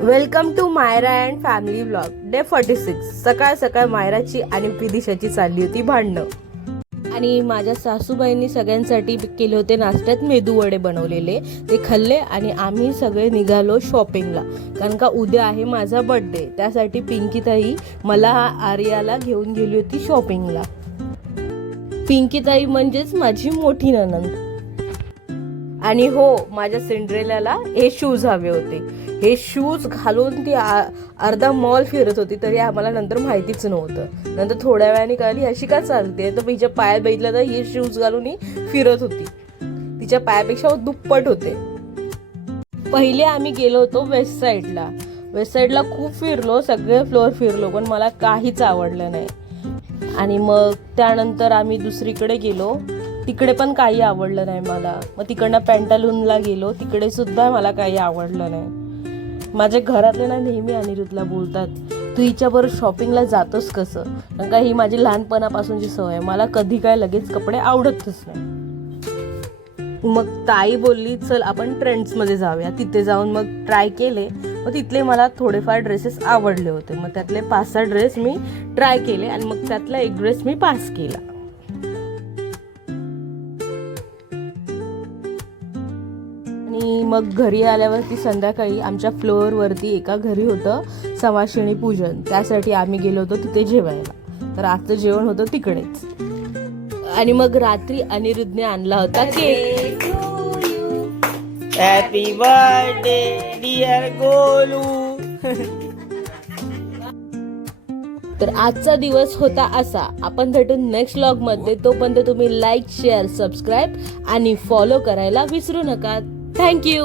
Welcome to Myra and family vlog day 46. सकाळ सकाळ मायराची आणि विदिशाची चालली होती भांडणं. आणि माझ्या सासूबाईंनी सगळ्यांसाठी केले होते नाश्त्यात मेदू वडे बनवलेले, ते खाल्ले आणि आम्ही सगळे निघालो शॉपिंगला. कारण का उद्या आहे माझा बर्थडे, त्यासाठी पिंकीताई मला आर्याला घेऊन गेली होती शॉपिंगला. पिंकीताई म्हणजेच माझी मोठी नणंद. आणि हो, माझ्या सिंड्रेलाला हे शूज हवे होते. हे शूज घालून ती अर्धा मॉल फिरत होती, तरी आम्हाला नंतर माहितीच नव्हतं. नंतर थोड्या वेळाने कळली अशी का चालते, तर तिच्या पायात बघितलं तर हे शूज घालून ही फिरत होती. तिच्या पायापेक्षा दुप्पट होते. पहिले आम्ही गेलो होतो वेस्ट साईडला. वेस्ट साईडला खूप फिरलो, सगळे फ्लोअर फिरलो, पण मला काहीच आवडलं नाही. आणि मग त्यानंतर आम्ही दुसरीकडे गेलो, तिकडे पण काही आवडलं नाही मला. मग तिकडनं पॅन्टालूनला गेलो, तिकडे सुद्धा मला काही आवडलं नाही. माझ्या घरातले ना नेहमी अनिरुद्धला बोलतात, तू हिच्याबरोबर शॉपिंगला जातोस कसं, कारण का ही माझी लहानपणापासूनची सवय आहे. मला कधी काय लगेच कपडे आवडतच नाही. मग ताई बोलली चल आपण ट्रेंड्समध्ये जाऊया. तिथे जाऊन मग ट्राय केले. मग तिथले मला थोडेफार ड्रेसेस आवडले होते. मग त्यातले 5-6 ड्रेस मी ट्राय केले आणि मग त्यातला एक ड्रेस मी पास केला. आणि मग घरी आल्यावरती संध्याकाळी आमच्या फ्लोअरवरती एका घरी होतं समाशिणी पूजन, त्यासाठी आम्ही गेलो होतो तिथे जेवायला. तर आजचं जेवण होतं तिकडेच. आणि मग रात्री अनिरुद्धने आणला होता cake. Happy birthday dear Golu. तर आजचा दिवस होता असा. आपण भेटू नेक्स्ट व्लॉग मध्ये. तोपर्यंत तुम्ही लाईक, शेअर, सबस्क्राईब आणि फॉलो करायला विसरू नका. थँक्यू.